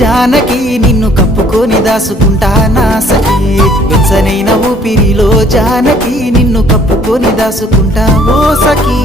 జానకి నిన్ను కప్పుకొని దాసుకుంటా నా సఖీ వెచ్చనైన ఊపిరిలో జానకి నిన్ను కప్పుకొని దాసుకుంటా ఓ సఖీ